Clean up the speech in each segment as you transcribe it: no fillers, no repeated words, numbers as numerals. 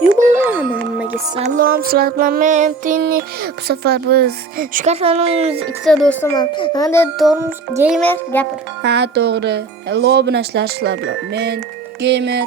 Hammaga salom, sizlar bilan men Tinni. Bu safar biz Shukarsan o'yinimiz ikkita do'stiman. Mana Tormus Gamer gapir. Ha, to'g'ri. Hello obunachilar, sizlar bilan men Gamer.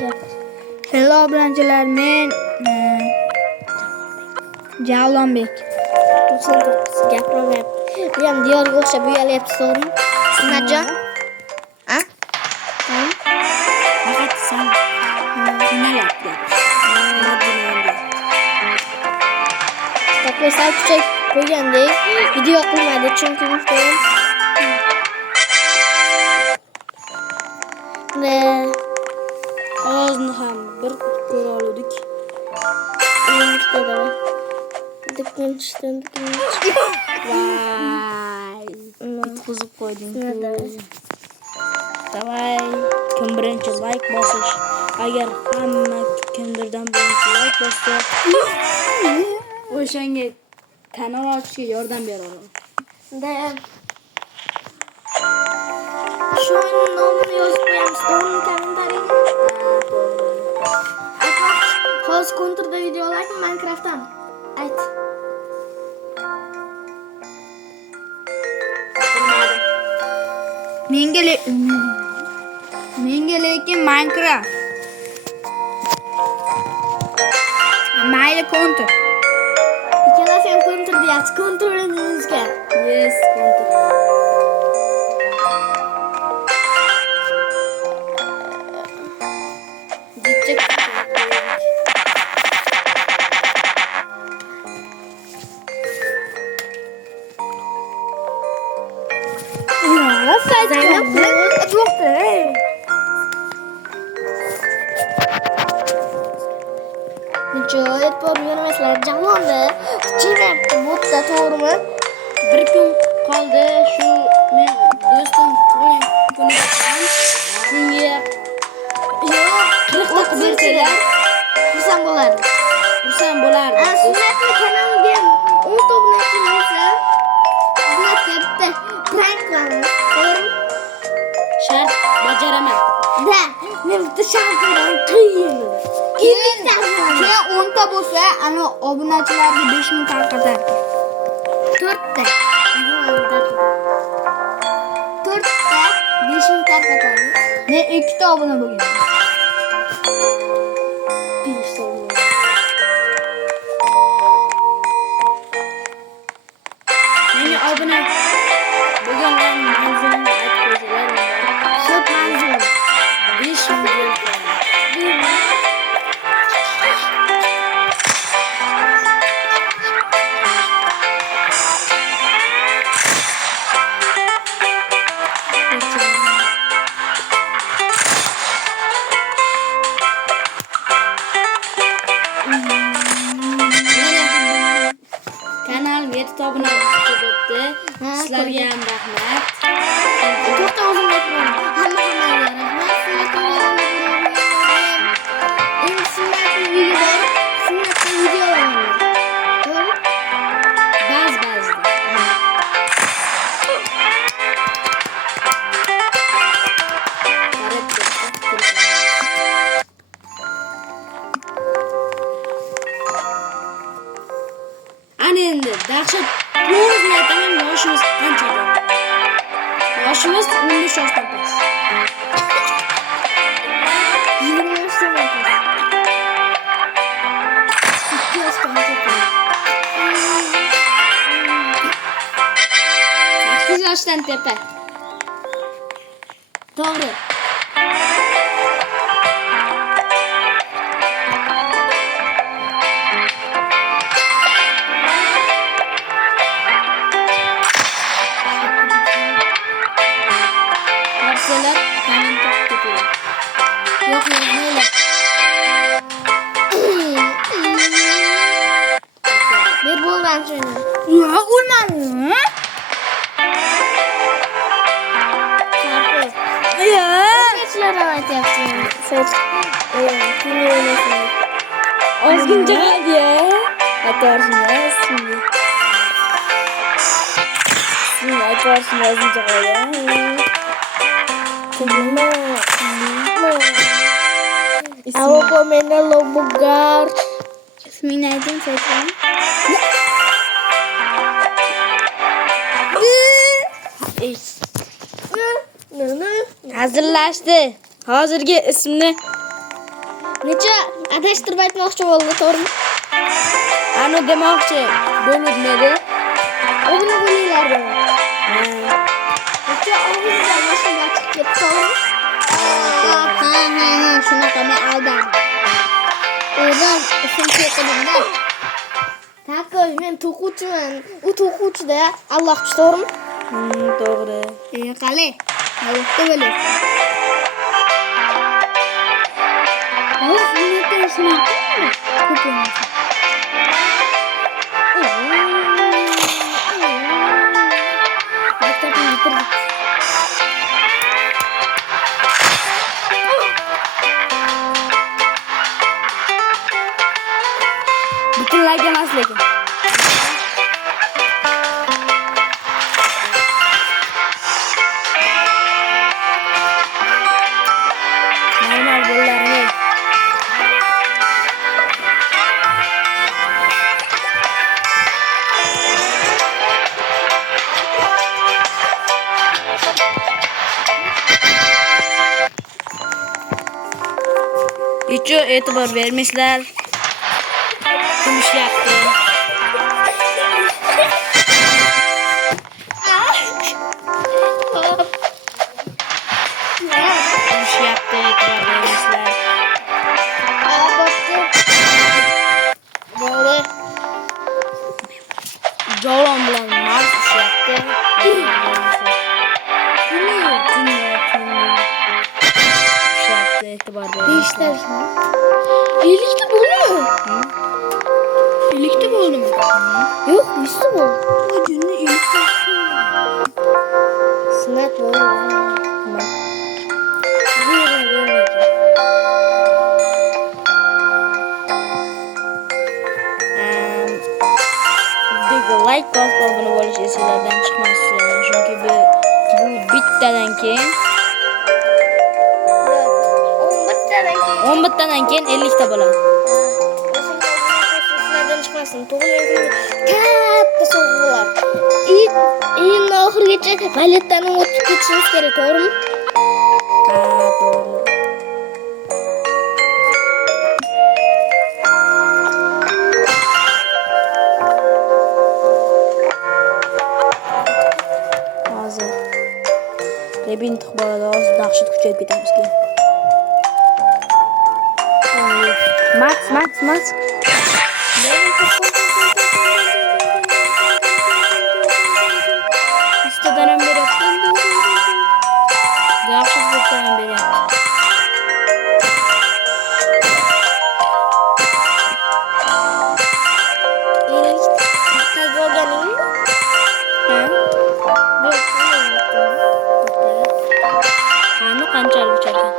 Gapir. Hello obunachilar, men Javlonbek. Bu safar gapiraman. Bu ham diyorga o'xshab uyalyapti, to'g'rimi? Sinatjon? Ha? Faqat sen tinglayapti. Taklif sal kuchayib qo'ygandek video qilmadi chunki muhtaram. Ovozni ham bir ko'ra oldik. Vay. Yutqizib qo'yding. Davay, kim birinchi like bosish. Agar hamma kimdirdan birinchi like bossa, o'shanga kanal ochishga yordam beraman. Shu nomini yozib qo'yamiz, to'g'rimi kommentariyaga? Hozir kontrda videolarni Minecraftdan ayt. Menga lekin Minecraft. Mayli kontur. Ikkalasi ham kontur deyapti. Konturingizga. Yes, kontur. Nijoyat bor yurmaslar jamoada chiryapti bo'tda, to'g'rimi? Bir kun qoldi shu men do'stim tug'ilgan kuniga shunga 40 ta bersalar xursand bo'lardi. xursand bo'lardi. Sunnatni kanaliga 10 ta obunachi bo'lsa, Sunnatga bitta prank qilamiz, to'g'rimi? Shart bajaraman. Da, men bitta shartlarni qiyin. 50 ta. Keyin 10 ta bo'lsa, ana obunachilarga 5000 tarqatar. 4 ta. 4 ta 5000 tarqatamiz. Men 2 ta obuna bo'lgan. 5 ta. Menga obuna bo'lganlar manzilimni aytib qo'ysalar, Shu manzilim 5 million. Kanal 7 ta obuna bo'libdi. Sizlarga ham rahmat. to'xta o'zim gapiraman. Hammaga rahmat. Endi sunnatli videolar, sunnatli videolar. To'g'ri? Ba'zida. Ana endi dahshat to'g'risini aytaman, yoshimiz qanchadan? Yoshimiz 15 yoshdan past. 20 yoshdan emas. 2 yoshdan emas. 8 yoshdan tepa. To'g'ri. Tavsiyalar kommentda keting. Yo'q, mayli. Bir bo'lgan shuni. Yo'q, o'lmadimi? Sizlar aytyapti. Siz kino o'ynaysiz. Ozgincha qoldi-ya. Aytarsizmi? Siz aytarsizmi ozgincha qoldi? Avoko Menelo Bugar. İsmini neydi söyleyeyim. Hazırlaştı. Hozirgi ismini Necha adashtirib aytmoqchi bo'ldi, to'g'rimi? anu demoqchi bo'libmidi? O'g'li bo'linglar dedi. Necha og'izdan mashina chiqib ketdi, to'g'rimi? Ha, shunaqa men aldan. O'zim ism qo'yganimda. Takoy, men to'quvchiman. U to'quvchida, Allohchi, to'g'rimi? To'g'ri. Qalay? Allohda bo'ladi. Allah nima shunaqa? Ko'p emas. Maktabni bitirdik. Butunlay emas lekin. Normal bo'larmi? Hiç e'tibor vermişler. Kim iş yaptı? Kim iş yaptı? E'tibor vermişler. Böyle Jolon bilan Mars iş yaptı. İş yaptı. E'tibor vermişler. değişler. İyilikte bu mu? Birlikte oldu mu? Yok, üstü bu. O günü iyilikte. Sınav bu. Videoga like bosib obuna bo'lish esingizdan chiqmasin. Chunki bu bittadan keyin 10 bittadan keyin 50 ta bo'ladi. Sizlardan chiqmasin. Tug'ilgan katta sovg'alar. Iyun oxirigacha valyutani o'tib ketishimiz kerak, to'g'rimi? Ha, to'g'ri. Hozir Rebin bo'ladi, hozir dahshat kuchayib ketamiz keyin. Max. Ustadan ham beryapti. Dahshat kuchdan ham beryapti. Qani qanchalik ucharkan?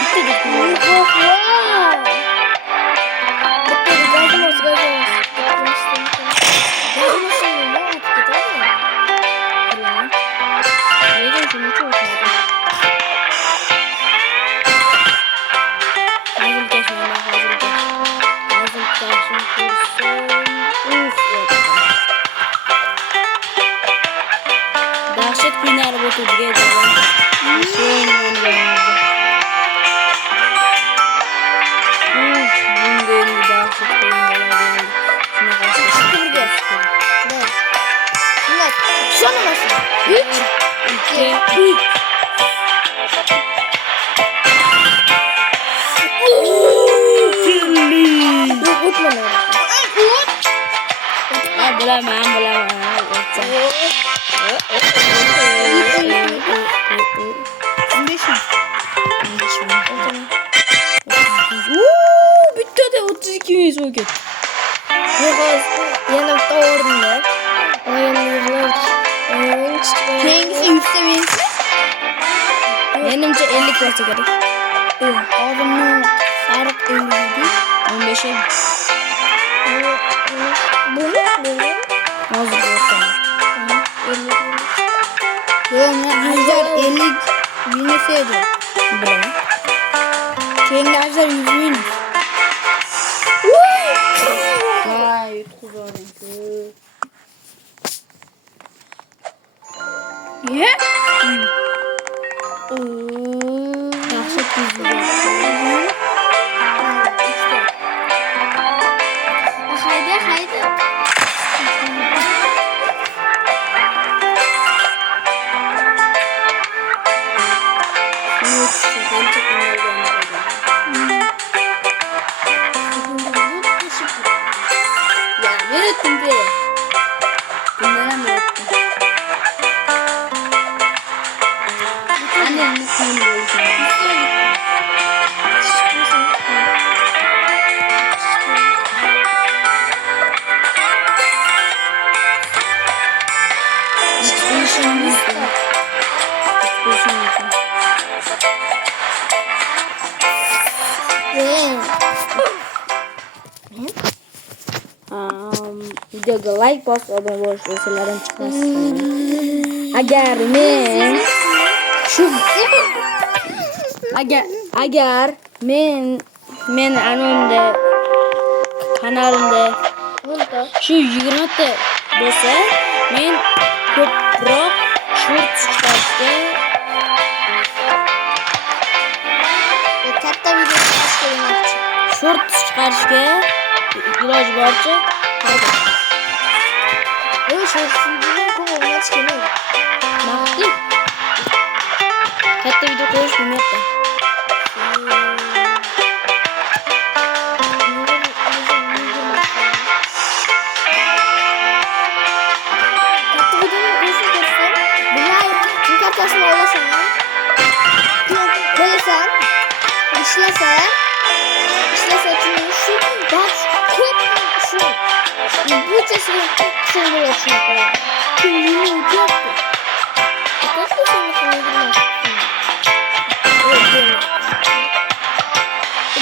Bitta deb lekin shuni uchun o'tmadi. Dahshat qiynalib o'tirdik. Bilaman. Bittada 32 ming so'm ketdi. Yana bitta o'rinda. Keyingisi 100 ta mensi. Menimcha 50 bo'lsa kerak. Oldimni sariq 50 edi. 15 edi. Buni Hozir o'rtaman. yo'q, men 50 Yunus edi. Bilaman. Yengeçler yüzüğün. Ay yutkuyorum. Ye? Dahşet yüzüğü. Haydi. Ya yürüttüm be. Bunlara mı yürüttüm? Annem mutluyum böyle. Hiçbir işim yok. Hiçbir işim yok. Videoga like bos, obuna bo'lish usullarini chiqarsin. Agar men anonda kanalimda shu 20 ta bo'lsa, men ko'proq short chiqarishga Katta video chiqarishga short chiqarishga iloji boricha harakat maqtay. Katta video qo'yish bilmayapman.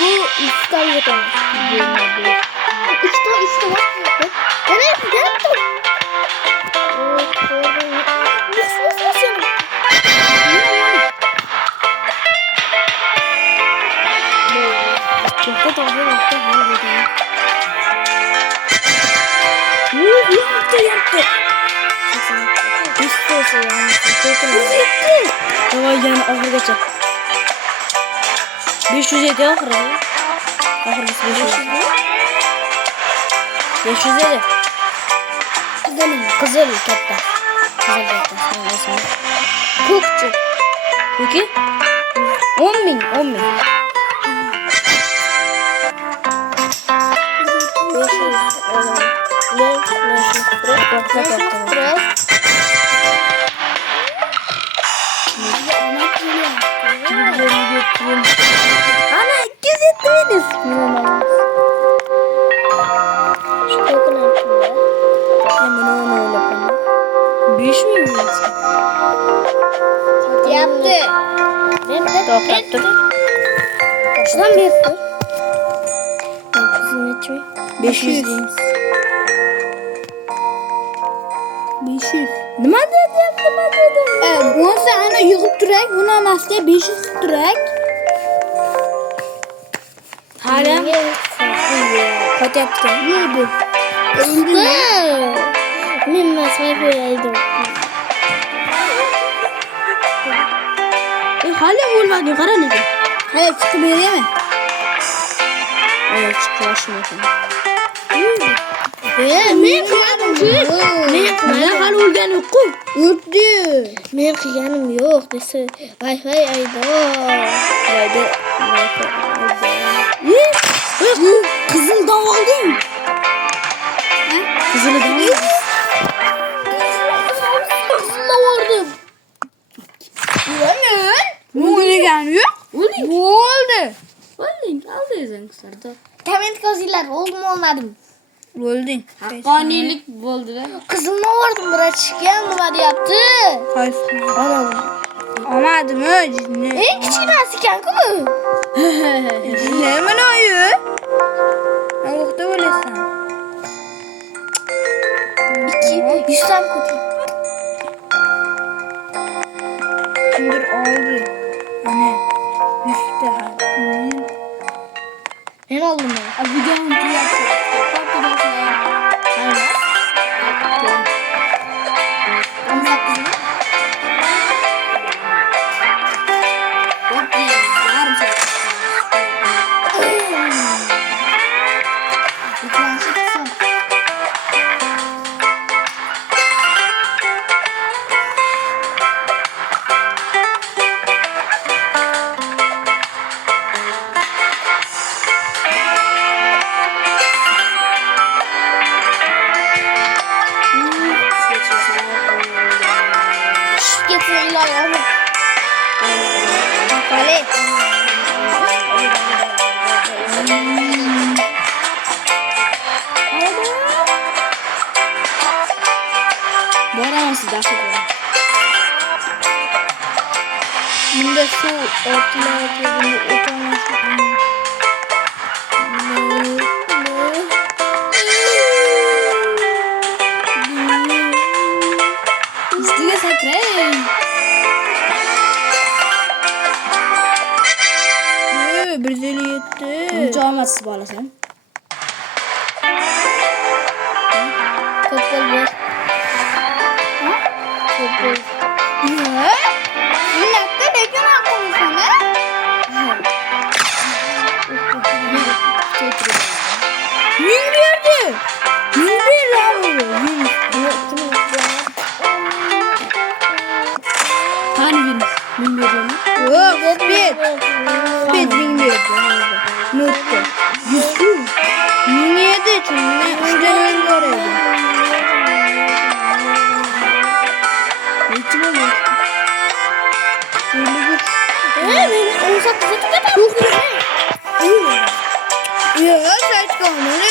Bu üstten yapalım. Üstte var. Ben yaptım. Давай yana oxirigacha. 507 oxiri. Oxirgisi 507. Qizil katta. Ko'kchi. Ko'ki? 10 ming. Ana 207 minus. Şu kokunu açayım. Hemen onu öyle yapalım. 5 mi minus? Yaptı. Yaptı. Şuradan bir yaptı. Kızım içmi. 500 deyimiz. 500. Nima dedim? Bo'lsa ana yig'ib turak, buni emasda 500 turak. Hala qotyapti. Yeydi. Men masmay qo'yaydim. Hala bo'lmadi, qara nega? Hayır chiqib beraymi? Ana chiqlashmasin. Men qilganim yo'q. Mana hali o'lgani yo'q-ku. O'tdi. Men qilganim yo'q desa, Wi-Fi aydo. Qizildan olding. Qizilidan oldim. Qizildan Bu o'ylagani yo'q. Bo'ldi. Olding, aldingizlar. Komment yozinglar, oldimi olmadim. Bo'lding. Haqqoniylik bo'ldi-da. Qizilni o'rdim, birachgan nima deyapti? Olmadimi? Jinni. Eng kichkinasi ekan-ku bu. Jinni mana oyi. Yo'qda bo'lasan. 100 tam ko'p. Kimdir oldi. Ana 100 ta. Ben aldım ya. Videonun yapacağız. Hayır. Getir ilahi ama. Kale. Bu arada siz daha çok olun. Bunda su ortalığa atıyor. Bunda otomatik. Üstüne sakray. Brazilya yetti. Bunca olmaz siz bağlasam. Topal ver. Topal. Ne? Bir dakika bekle aklım sana. Min verdi. Min bir lan bu. Min. Hani gün? Bin veriyor mu? Yok, bir. Bir min verdi. Nokta. Yüzü. Niye de çünkü üçten önce oraya. Ne için oluyor? Ben 10 saat kadar Çok iyi. Ya saç kalmalı.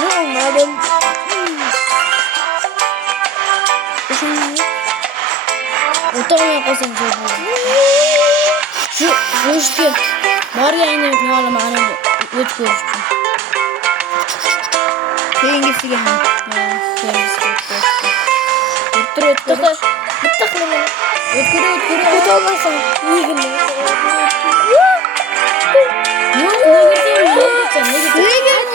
Ne onlar ben otomaya koysam çok olur. Şu işte var ya yine ne oğlum hani öt görüştüm. Hangisi geldi? Öttür öttür. Öttür öttür. Öt olmazsa iyi günler. Yok ne getireyim ne getireyim. Ne geldi?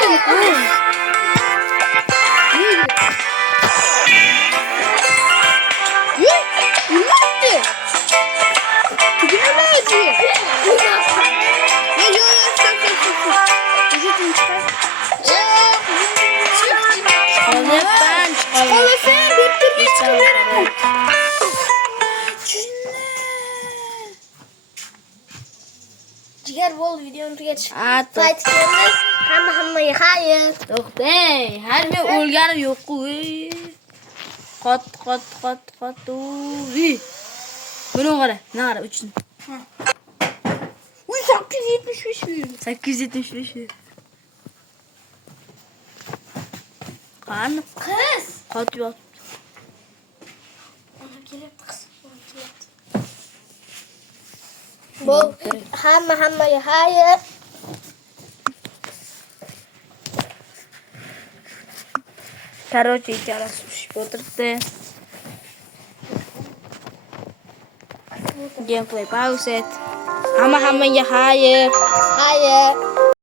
Ciğer bol videonu geç. At. Fight gelmez. Hammayı hayır. Yok be. Her bir o'lganim yo'q-ku. Qat. Uy. Buni qara. Ne qara uchun? Uy 875. 875. Qani? Kız. Qat yo'q. Kelibdi kız. Bol hammayı hayır. Короче, ikkalasi tushib o'tiribdi. Gameplay pause et. Hammaga hayır. Hayır.